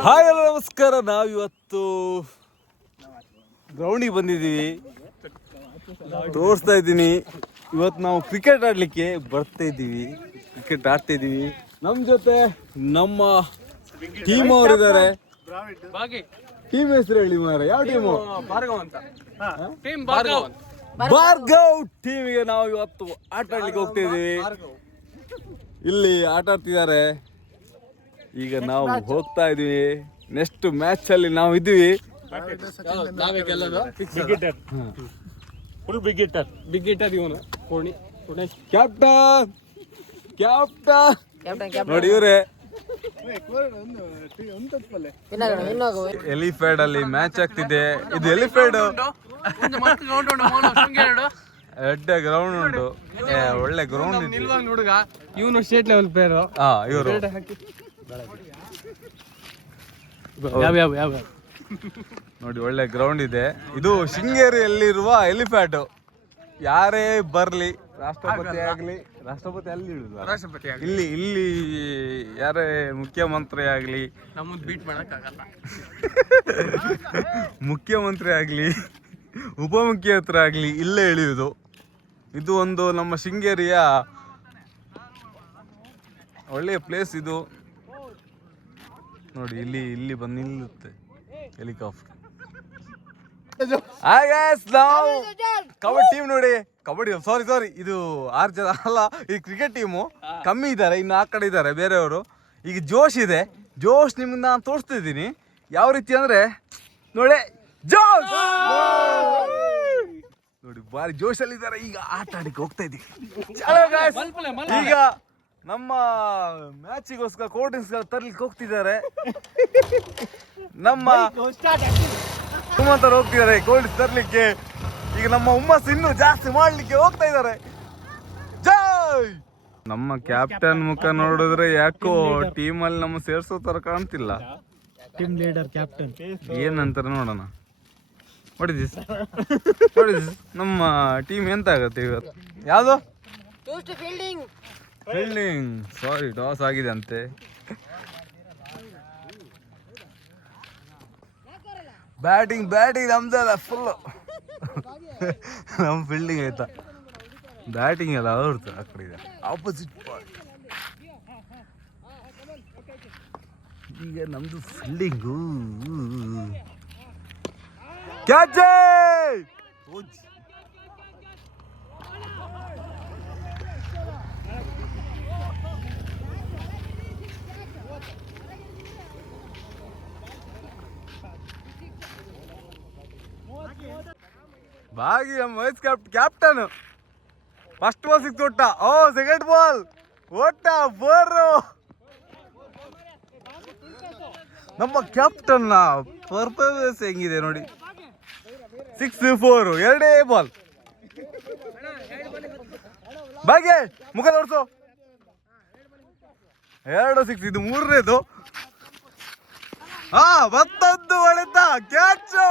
Hi hello ನಮಸ್ಕಾರ. ನಾವಿವತ್ತು ಗ್ರೌಂಡಿಗೆ ಬಂದಿದ್ದೀವಿ, ತೋರಿಸ್ತಾ ಇದ್ದೀನಿ. ಇವತ್ತು ನಾವು ಕ್ರಿಕೆಟ್ ಆಡಲಿಕ್ಕೆ ಬರ್ತಾ ಇದ್ದೀವಿ, ಕ್ರಿಕೆಟ್ ಆಡ್ತಾ ಇದ್ದೀವಿ. ನಮ್ಮ ಜೊತೆ ನಮ್ಮ ಟೀಮ್ ಅವರು ಇದ್ದಾರೆ. ಟೀಮ್ ಹೆಸರು ಹೇಳಿ ಮಾರ, ಯಾವ ಟೀಮು? ಭಾರ್ಗವ್ ಟೀಮಿಗೆ ನಾವು ಇವತ್ತು ಆಟ ಆಡ್ಲಿಕ್ಕೆ ಹೋಗ್ತಾ ಇದ್ದೀವಿ. ಇಲ್ಲಿ ಆಟ ಆಡ್ತಿದ್ದಾರೆ. ಈಗ ನಾವು ಹೋಗ್ತಾ ಇದೀವಿ. ನೆಕ್ಸ್ಟ್ ಮ್ಯಾಚ್ ಅಲ್ಲಿ ನಾವು ಇದ್ದೀವಿ. ಬಿಗ್ ಹಿಟ್ಟರ್ ಇವನು ಕ್ಯಾಪ್ಟನ್ ನೋಡಿ ಇವರೇ. ಎಲಿಫೆಡ್ ಅಲ್ಲಿ ಮ್ಯಾಚ್ ಆಗ್ತಿದೆ. ಇದು ಎಲಿಫೆಡ್ ಎಡ್ಡೆ ಗ್ರೌಂಡ್ ಉಂಟು, ಒಳ್ಳೆ ಗ್ರೌಂಡ್ ಹುಡುಗ. ಇವನು ಸ್ಟೇಟ್ ಲೆವೆಲ್ ಪ್ಲೇಯರ್. ಇವರು ನೋಡಿ ಒಳ್ಳೆ ಗ್ರೌಂಡ್ ಇದೆ. ಇದು ಶೃಂಗೇರಿಯಲ್ಲಿರುವ ಎಲಿಫ್ಯಾಟ್. ಯಾರೇ ಬರ್ಲಿ, ರಾಷ್ಟ್ರಪತಿ ಆಗ್ಲಿ, ರಾಷ್ಟ್ರಪತಿ ಅಲ್ಲಿ ಇಲ್ಲಿ ಇಲ್ಲಿ ಯಾರೇ ಮುಖ್ಯಮಂತ್ರಿ ಆಗ್ಲಿ, ನಮ್ಮದು ಬೀಟ್ ಮಾಡಕ್ಕಾಗಲ್ಲ. ಮುಖ್ಯಮಂತ್ರಿ ಆಗ್ಲಿ, ಉಪಮುಖ್ಯಮಂತ್ರಿ ಆಗ್ಲಿ ಇಲ್ಲೇ ಇಳಿಯುವುದು. ಇದು ಒಂದು ನಮ್ಮ ಶೃಂಗೇರಿಯ ಒಳ್ಳೆಯ ಪ್ಲೇಸ್ ಇದು. ನೋಡಿ ಇಲ್ಲಿ ಇಲ್ಲಿ ಬಂದು ನಿಲ್ಲುತ್ತೆ ಹೆಲಿಕಾಪ್ಟರ್. ಕಬಡ್ಡಿ ಟೀಮ್ ನೋಡಿ, ಕಬಡ್ಡಿ ಸಾರಿ ಇದು 6 ಜನ ಅಲ್ಲ, ಈ ಕ್ರಿಕೆಟ್ ಟೀಮು ಕಮ್ಮಿ ಇದ್ದಾರೆ, ಇನ್ನು ಆ ಕಡೆ ಇದ್ದಾರೆ ಬೇರೆಯವರು. ಈಗ ಜೋಶ್ ಇದೆ. ಜೋಶ್ ನಿಮ್ಗೆ ನಾನು ತೋರಿಸ್ತಿದ್ದೀನಿ ಯಾವ ರೀತಿ ಅಂದ್ರೆ, ನೋಡಿ ಜೋಶ್ ನೋಡಿ, ಬಾರಿ ಜೋಶಲ್ಲಿ ಇದ್ದಾರೆ. ಈಗ ಆಟ ಆಡಿಕ್ಕೆ ಹೋಗ್ತಾ ಇದ್ದೀವಿ. ಈಗ ನಮ್ಮ ಮ್ಯಾಚಿಗೋಸ್ಕರ ಕೋಲ್ಡ್ ಡ್ರಿಂಕ್ಸ್ ತರ್ಲಿಕ್ಕೆ ಹೋಗ್ತಿದ್ದಾರೆ. ನಮ್ಮ ಸುಮಂತರು ಹೋಗ್ತಿದ್ದಾರೆ ಕೋಲ್ಡ್ ಡ್ರಿಂಕ್ಸ್ ತರ್ಲಿಕ್ಕೆ. ಈಗ ನಮ್ಮ ಹುಮ್ಮಸ್ ಇನ್ನೂ ಜಾಸ್ತಿ ಮಾಡ್ಲಿಕ್ಕೆ ಹೋಗ್ತಾ ಇದ್ದಾರೆ. ಜೈ! ನಮ್ಮ ಕ್ಯಾಪ್ಟನ್ ಮುಖ ನೋಡಿದ್ರೆ ಯಾಕೋ ಟೀಮಲ್ಲಿ ನಮ್ಮ ಸೇರ್ಸೋ ತರ ಕಾಣ್ತಿಲ್ಲ. ಟೀಮ್ ಲೀಡರ್ ಕ್ಯಾಪ್ಟನ್ ಏನಂತಾರೆ ನೋಡೋಣ. ಹೊಡಿದಿಸ್ ನಮ್ಮ ಟೀಮ್ ಎಂತ ಆಗತ್ತೆ ಇವತ್ತು? ಯಾವುದು ಫೀಲ್ಡಿಂಗ್? ಸಾರಿ, ಟಾಸ್ ಆಗಿದೆ ಅಂತೆ. ಬ್ಯಾಟಿಂಗ್ ನಮ್ದಲ್ಲ ಫುಲ್ಲು. ನಮ್ಮ ಫೀಲ್ಡಿಂಗ್ ಆಯ್ತಾ, ಬ್ಯಾಟಿಂಗ್ ಎಲ್ಲ ಅವ್ರದ್ದು ಆ ಕಡೆ ಇದೆ, ಆಪೋಸಿಟ್ ಪಾರ್ಟ್. ಈಗ ನಮ್ದು ಫೀಲ್ಡಿಂಗು. ಕ್ಯಾಚ್! ಭಾಗಿ ನಮ್ಮ vice captain. First ball six ಕೊಟ್ಟ. ಸೆಕೆಂಡ್ ಬಾಲ್ ಒಟ್ಟ ಬೋರು. ನಮ್ಮ ಕ್ಯಾಪ್ಟನ್ ಪರ್ಫಾರ್ಮೆನ್ಸ್ ಹೆಂಗಿದೆ ನೋಡಿ. 6-4 ಎರಡೇ ಬಾಲ್. ಭಾಗ್ಯ ಮುಖ ತೋರ್ಸು. 2 6, ಇದು 3ನೇದು. ಮತ್ತೊಂದು ಹೊಡೆತ ಕ್ಯಾಚು.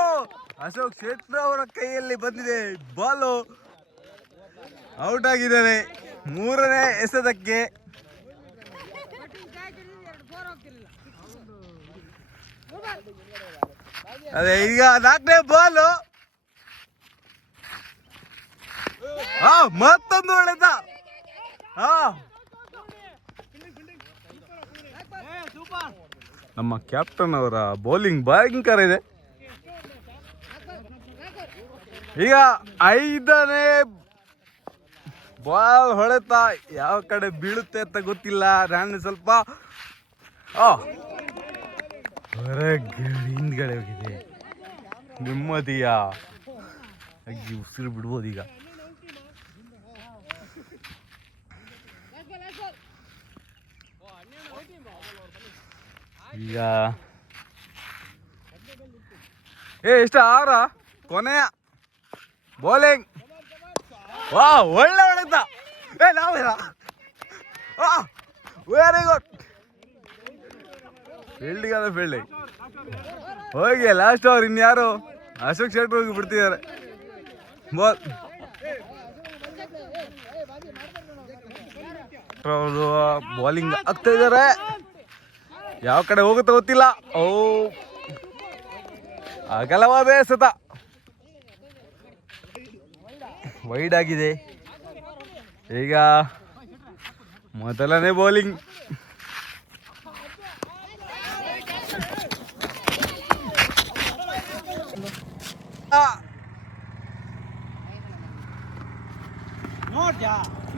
ಅಶೋಕ್ ಶೆಟ್ರ್ ಅವರ ಕೈಯಲ್ಲಿ ಬಂದಿದೆ ಬಾಲು. ಔಟ್ ಆಗಿದ್ದಾರೆ 3ನೇ ಎಸೆತಕ್ಕೆ. ಅದೇ ಈಗ 4ನೇ ಬಾಲು. ಮತ್ತೊಂದು ಹೊಡೆತ. ನಮ್ಮ ಕ್ಯಾಪ್ಟನ್ ಅವರ ಬೌಲಿಂಗ್ ಭಯಂಕರ ಇದೆ. ಈಗ 5ನೇ ಬಾಲ್ ಹೊಡೆತ ಯಾವ ಕಡೆ ಬೀಳುತ್ತೆ ಅಂತ ಗೊತ್ತಿಲ್ಲ. ನಾನು ಸ್ವಲ್ಪ ಹಿಂದ್ಗಡೆ ಹೋಗಿದೆ. ನೆಮ್ಮದಿಯ ಉಸಿರು ಬಿಡ್ಬೋದು ಈಗ. ಈಗ ಇಷ್ಟ 6 ಕೊನೆಯ ಬೌಲಿಂಗ್. ಒಳ್ಳೆ ಹೊಡೆತ. Very good. ಫೀಲ್ಡಿಂಗ್ ಅದ ಫೀಲ್ಡಿಂಗ್ ಹೋಗಿ ಲಾಸ್ಟ್ ಓವರ್. ಇನ್ಯಾರು ಅಶೋಕ್ ಶೆಟ್ರ್ ಹೋಗಿ ಬಿಡ್ತಿದ್ದಾರೆ ಬಾಲ್. ಬೌಲಿಂಗ್ ಆಗ್ತಾ ಇದ್ದಾರೆ. ಯಾವ ಕಡೆ ಹೋಗುತ್ತೋ ಗೊತ್ತಿಲ್ಲ. ಓ ಅಗಲವಾದ ಎಸೆತ, ವೈಡ್ ಆಗಿದೆ. ಈಗ ಮೊದಲನೇ ಬೌಲಿಂಗ್.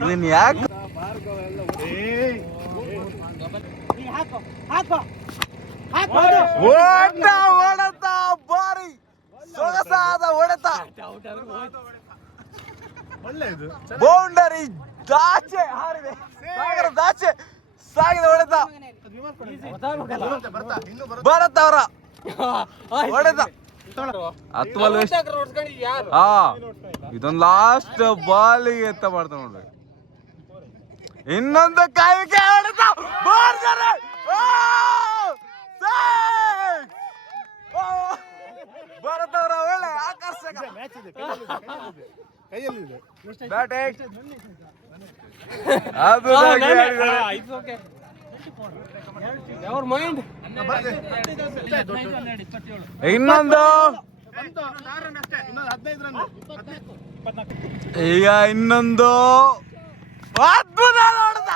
ಇದನ್ ಯಾಕೆ ಹೊಡೆತ, ಬಾರಿ ಸೊಗಸಾದ ಹೊಡೆತ, ಬೌಂಡರಿ ದಾಚೆ ಹಾರಿದೆ, ದಾಚೆ ಸಾಗಿದೆ ಹೊಡೆತ. ಭರತ್ ಅವರ ಹೊಡೆತ 10 ಬಾಲ್ ವೇಸ್ಟ್. ಹಾ, ಇದೊಂದು ಲಾಸ್ಟ್ ಬಾಲಿಗೆ ಎತ್ತ ಮಾಡ್ತಾ ನೋಡ್ಬೇಕು. ಇನ್ನೊಂದು ಕಾಯಿಕೆ ಹೊಡೆತ, ಭರತ್ ಅವರ ಒಳ್ಳೆ ಆಕರ್ಷಕ ಬ್ಯಾಟಿಂಗ್. ಅದು ಇನ್ನೊಂದು, ಈಗ ಇನ್ನೊಂದು ಅದ್ಭುತ ನೋಡಿದ,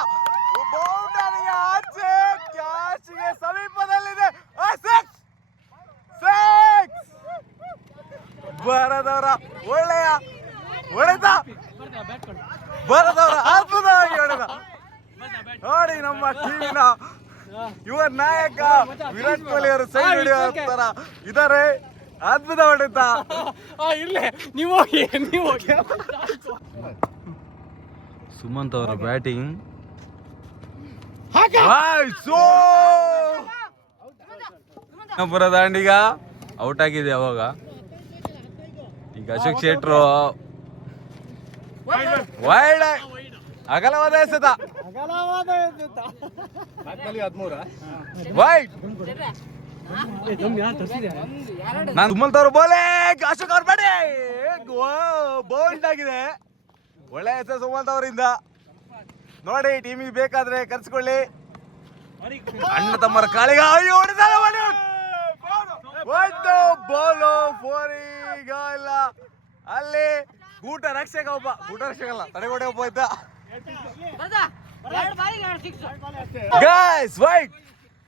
ಬೌಂಡರಿಗೆ ಆಚೆ, ಕ್ಯಾಚ್ಗೆ ಸಮೀಪದಲ್ಲಿದೆ. ಭರದವರ ಒಳ್ಳೆಯ ಹೊಡೆತ, ಭರದವರ ಅದ್ಭುತವಾಗಿ ಹೊಡೆದ. ನೋಡಿ ನಮ್ಮ ಟೀಮಿನ ಯುವ ನಾಯಕ ವಿರಾಟ್ ಕೊಹ್ಲಿ ಅವರು ಸೈಡ್ ಹಿಡಿಯೋ ತರ ಇದಾರೆ. ಅದ್ಭುತ ಹೊಡೆತ. ಸುಮಂತ್ ಅವರ ಬ್ಯಾಟಿಂಗ್, ದಾಂಡಿಗ ಔಟ್ ಆಗಿದೆ ಅವಾಗ. ಈಗ ಅಶೋಕ್ ಶೆಟ್ರು ವೈಡ್, ಅಗಲವಾದ ಎಸೆತ, ವೈಡ್. ನಾನು ಸುಮಂತ್ ಅವರು ಬೌಲಿಂಗ್, ಅಶೋಕ್ ಅವ್ರ ಬ್ಯಾಟಿಂಗ್, ಬೌಲ್ಡ್ ಆಗಿದೆ. ಒಳ್ಳೆ ಎಸೆತ ಸುಮಂತ್ ಅವರಿಂದ. ನೋಡಿ, ಟೀಮಿಗೆ ಬೇಕಾದ್ರೆ ಕರ್ಸ್ಕೊಳ್ಳಿ. ಅಣ್ಣ ತಮ್ಮರ ಕಾಲಿಗ ಬೋಲು ಫೋರಿಗ ಇಲ್ಲ. ಅಲ್ಲಿ ಗೂಟ ರಕ್ಷಕ ಒಬ್ಬ, ಗೂಟ ರಕ್ಷಕ ಅಲ್ಲ, ತಡೆಗೋಡೆ ಒಬ್ಬ ಇದ್ದ. Guys white,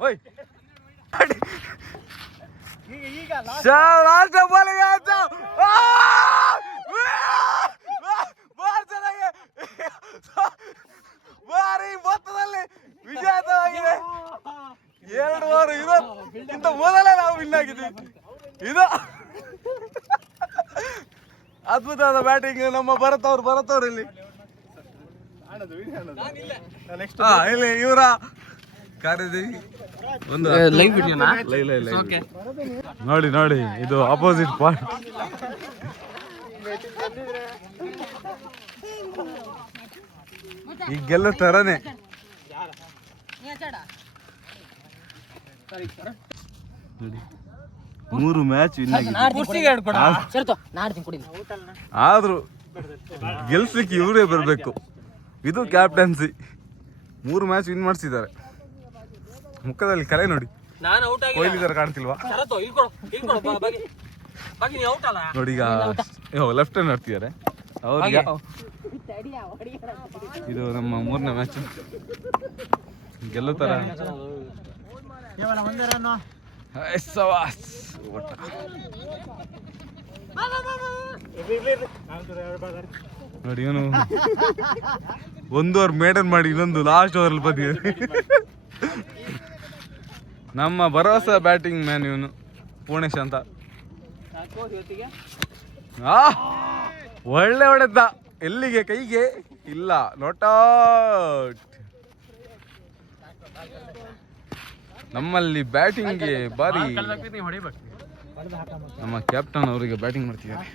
white. ಲಾಸ್ಟ್ ಬಾಲಿಗೆ ಭಾರಿ ಮೊತ್ತದಲ್ಲಿ ವಿಜಯವಾಗಿದೆ. 2 ಓವರ್ ಇದಕ್ಕಿಂತ ಮೊದಲೇ ನಾವು ವಿನ್ ಆಗಿದ್ವಿ. ಇದು ಅದ್ಭುತವಾದ ಬ್ಯಾಟಿಂಗ್ ನಮ್ಮ ಭರತ್ ಅವ್ರು ಇಲ್ಲಿ ಇವರ ಕಾರ್ಯದರ್ಶಿ. ಒಂದು ನೋಡಿ ಇದು ಆಪೋಸಿಟ್ ಪಾರ್ಟ್. ಈಗ ಗೆಲ್ಲೋ ತರನೇ. ನೋಡಿ 3 ಮ್ಯಾಚ್ ವಿನ್ ಆದ್ರೂ ಗೆಲ್ಸಲಿಕ್ಕೆ ಇವರೇ ಬರ್ಬೇಕು. ಇದು ಕ್ಯಾಪ್ಟನ್ಸಿ. 3 ಮ್ಯಾಚ್ ವಿನ್ ಮಾಡಿಸಿದ್ದಾರೆ. ಮುಖದಲ್ಲಿ ಕಲೆ ನೋಡಿ, ಕೊಹ್ಲಿ ತರ ಕಾಣ್ತಿಲ್ವಾ ನೋಡಿ. ಈಗ ಲೆಫ್ಟ್ ಹ್ಯಾಂಡ್ ಆಡ್ತಿದ್ದಾರೆ ಅವ್ರಿಗೆ. ಇದು ನಮ್ಮ 3ನೇ ಮ್ಯಾಚ್ ಗೆಲ್ಲುತ್ತಾರೆ. ನೋಡಿ ಇವನು 1 ಓವರ್ ಮೇಡನ್ ಮಾಡಿ ಇನ್ನೊಂದು ಲಾಸ್ಟ್ ಓವರ್ ಬಂದಿದ್ದಾರೆ. ನಮ್ಮ ಭರವಸೆ ಬ್ಯಾಟಿಂಗ್ ಮ್ಯಾನ್ ಇವನು ಪೂರ್ಣೇಶ್ ಅಂತ. ಒಳ್ಳೆ ಹೊಡೆದ, ಎಲ್ಲಿಗೆ, ಕೈಗೆ ಇಲ್ಲ, ನಾಟ್ ಔಟ್. ನಮ್ಮಲ್ಲಿ ಬ್ಯಾಟಿಂಗ್ಗೆ ಬಾರಿ ನಮ್ಮ ಕ್ಯಾಪ್ಟನ್ ಅವರಿಗೆ ಬ್ಯಾಟಿಂಗ್ ಮಾಡ್ತಿದ್ದಾರೆ.